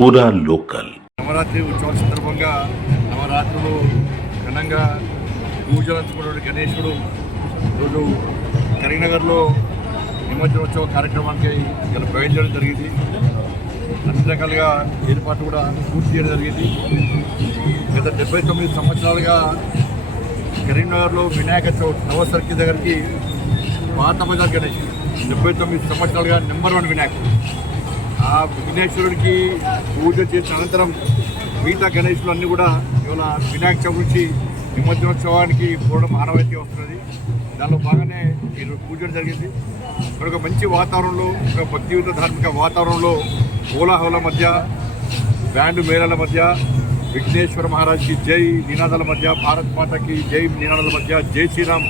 పూరా లోకల్. నవరాత్రి ఉత్సవాల సందర్భంగా నవరాత్రులు ఘనంగా పూజలు అందుకున్న గణేశుడు ఈరోజు కరీంనగర్లో నిమజ్జనోత్సవ కార్యక్రమానికి ఇలా ప్రవేశించడం జరిగింది. అన్ని రకాలుగా ఏర్పాటు కూడా పూర్తి చేయడం జరిగింది. గత 79 సంవత్సరాలుగా కరీంనగర్లో వినాయక చవితి నవ సర్కిల్ దగ్గరికి పాత బజార్ గణేష్ 79 సంవత్సరాలుగా నెంబర్ 1 వినాయకుడు. ఆ విఘ్నేశ్వరుడికి పూజ చేసిన అనంతరం మిగతా గణేశులు అన్నీ కూడా ఇవాళ వినాయక చవితి నిమజ్జనోత్సవానికి పోవడం ఆనవాయితీ వస్తున్నది. దానిలో బాగానే ఈరోజు పూజలు జరిగింది. మరి ఒక మంచి వాతావరణంలో, ఒక భక్తియుత ధార్మిక వాతావరణంలో కోలాహల మధ్య, బ్యాండ్ మేళాల మధ్య, విఘ్నేశ్వర మహారాజ్కి జై నినాదాల మధ్య, భారత్ మాతకి జై నినాదాల మధ్య, జై శ్రీరామ్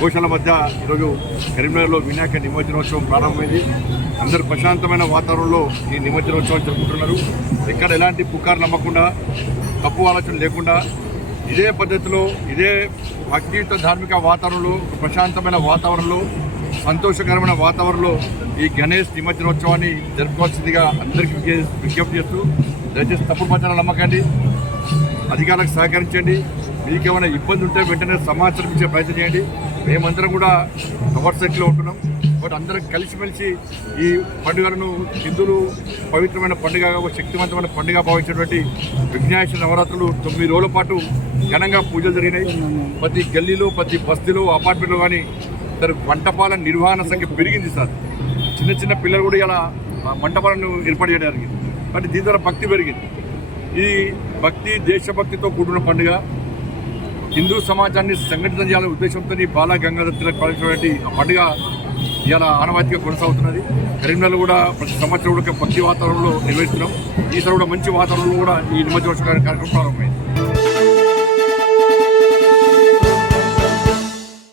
ఘోషల మధ్య ఈరోజు కరీంనగర్లో వినాయక నిమజ్జనోత్సవం ప్రారంభమైంది. అందరూ ప్రశాంతమైన వాతావరణంలో ఈ నిమజ్జనోత్సవం జరుపుకుంటున్నారు. ఎక్కడ ఎలాంటి పుకారు నమ్మకుండా, తప్పు ఆలోచన లేకుండా ఇదే పద్ధతిలో, ఇదే భక్తియుత ధార్మిక వాతావరణంలో, ప్రశాంతమైన వాతావరణంలో, సంతోషకరమైన వాతావరణంలో ఈ గణేష్ నిమజ్జనోత్సవాన్ని జరుపుకోవాల్సిందిగా అందరికీ విజ్ఞప్తి చేస్తూ, దయచేసి తప్పుడు ప్రచారాలు నమ్మకండి, అధికారులకు సహకరించండి. మీకు ఏమైనా ఇబ్బంది ఉంటే వెంటనే సమాచారం ఇచ్చే ప్రయత్నం చేయండి. మేమందరం కూడా కవర్ సెట్లో ఉంటున్నాం. బట్ అందరం కలిసిమెలిసి ఈ పండుగలను హిందువులు పవిత్రమైన పండుగ, శక్తివంతమైన పండుగ భావించినటువంటి విఘ్నేశ్వర నవరాత్రులు 9 రోజుల పాటు ఘనంగా పూజలు జరిగినాయి. ప్రతి గల్లీలో, ప్రతి బస్తీలో, అపార్ట్మెంట్లో కానీ మంటపాల నిర్వహణ సంఖ్య పెరిగింది సార్. చిన్న చిన్న పిల్లలు కూడా ఇలా మంటపాలను ఏర్పాటు చేయడం జరిగింది. బట్ దీని ద్వారా భక్తి పెరిగింది. ఈ భక్తి, దేశభక్తితో కూడిన పండుగ. హిందూ సమాజాన్ని సంఘటితం చేయాలనే ఉద్దేశంతో బాల గంగాధర్ తిలక్ పాలించినటువంటి ఆ పండుగ ఇలా ఆనవాయితీగా కొనసాగుతున్నది. కరీంనగర్లో కూడా ప్రతి సంవత్సరం కూడా భక్తి వాతావరణంలో నిర్వహిస్తున్నాం. ఈసారి కూడా మంచి వాతావరణంలో కూడా ఈ నిమజ్జనోత్సవ కార్యక్రమం ప్రారంభమైంది.